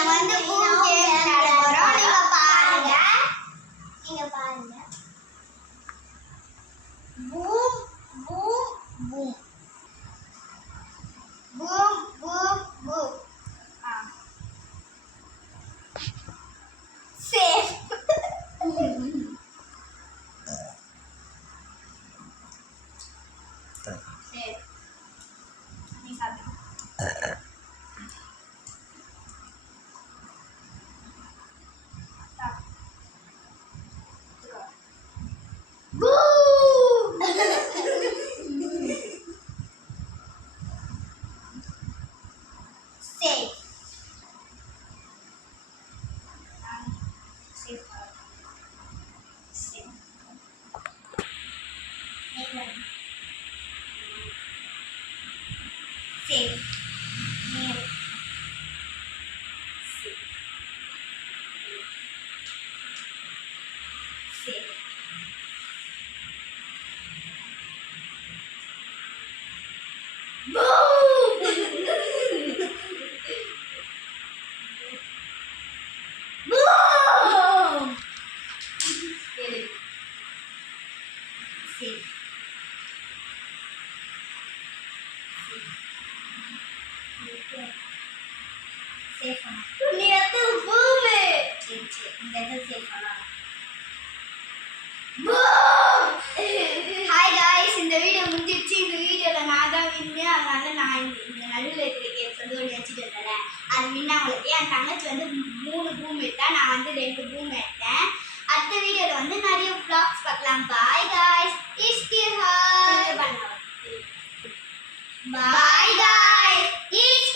நாங்க வந்து boom game விளையாட போறோம். நீங்க பாருங்க. Boom boom boom boom boom boom. Safe. Safe. நீ சாப்பிடு. Safe. ஹாய் காய்ஸ், இந்த வீடியோ முடிஞ்சிருச்சு. இந்த வீடியோவில் நான் தான் வின்னேன். அதனால நான் இந்த நடுவில் இருக்கிற கேஸ் வந்து ஒன்று வச்சுட்டு வந்துடுறேன். அது வின்னவங்களுக்கு என் தங்கச்சி வந்து 3 பூம் எடுத்தா, நான் வந்து 2 பூம் எடுத்தேன். அடுத்த வீடியோவில் வந்து நிறைய vlogs பார்க்கலாம். Bye guys. Bye guys. It's